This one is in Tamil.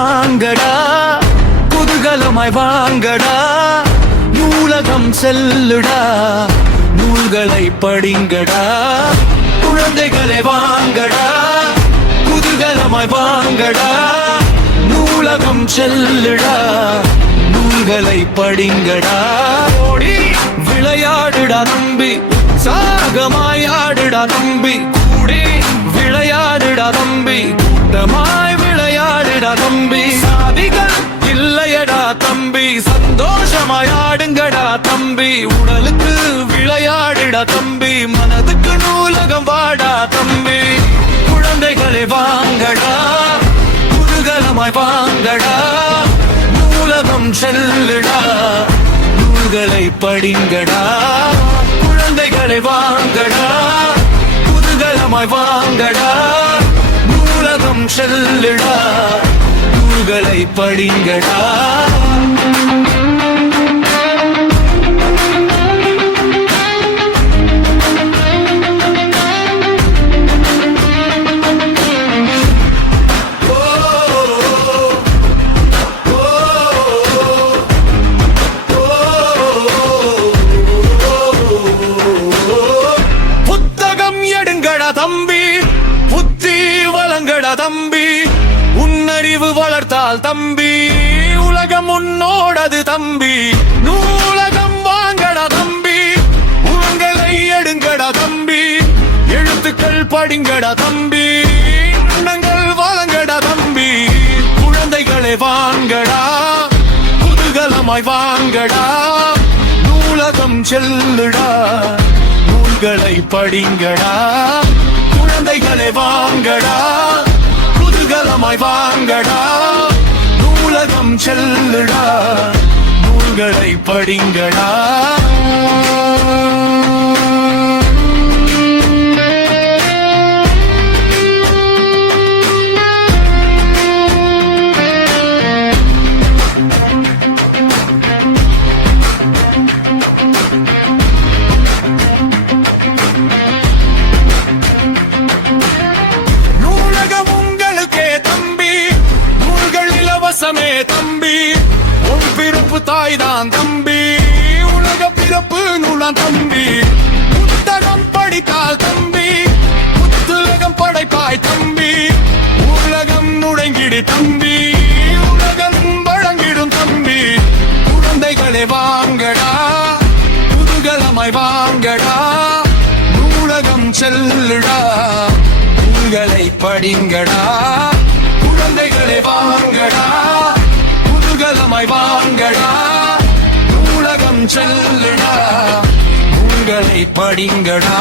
வாங்கடா, குதூகலமாய் வாங்கடா, நூலகம் செல்லுடா, நூல்களை படிங்கடா. குழந்தைகளை வாங்கடா, குதூகலமாய் வாங்கடா, நூலகம் செல்லுடா, நூல்களை படிங்கடா. ஓடி விளையாடுடா தம்பி, சாகமாயாடுடா தம்பி, கூடி விளையாடுடா தம்பி, கூட்டமாய் விளையாடுடா தம்பி. சாதிகள் இல்லையடா தம்பி, சந்தோஷமாயாடுங்கடா தம்பி. உடலுக்கு விளையாடுடா தம்பி, மனதுக்கு நூலகம் வாடா தம்பி. குழந்தைகளை வாங்கடா, குதூகலமாய் வாங்கடா, நூலகம் செல்லுடா, நூல்களை படிங்கடா. குழந்தைகளை வாங்கடா, குதூகலமாய் வாங்கடா, நூலகம் செல்லுடா, நூல்களை படிங்கடா. தம்பி புத்தி வளங்கடா தம்பி, உன்னறிவு வளர்த்தால் தம்பி, உலகம் உன்னோடது தம்பி. நூலகம் வாங்கடா தம்பி, உங்களை எடுங்கடா தம்பி, எழுத்துக்கள் படிங்கடா தம்பி, எண்ணங்கள் வளங்கடா தம்பி. குழந்தைகளை வாங்கடா, குதூகலமாய் வாங்கடா, நூலகம் செல்லுடா, நூல்களை படிங்கடா. குழந்தைகளை வாங்கடா, குதூகலமாய் வாங்கடா, நூலகம் செல்லுடா, நூல்களை படிங்கடா. தம்பி உன் பிறப்பு தாய்தான் தம்பி, உலக பிறப்பு நூலான் தம்பி. புத்தகம் படித்தால் தம்பி, புத்தகம் படைப்பாய் தம்பி, உலகம் நுழைங்கிடு தம்பி, உலகம் வழங்கிடும் தம்பி. குழந்தைகளை வாங்கடா, குதூகலமாய் வாங்கடா, நூலகம் செல்லுடா, நூல்களை படிங்கடா. குழந்தைகளை வாங்கடா, குதூகலமாய் வாங்கடா, நூலகம் செல்லுடா, நூல்களை படிங்கடா.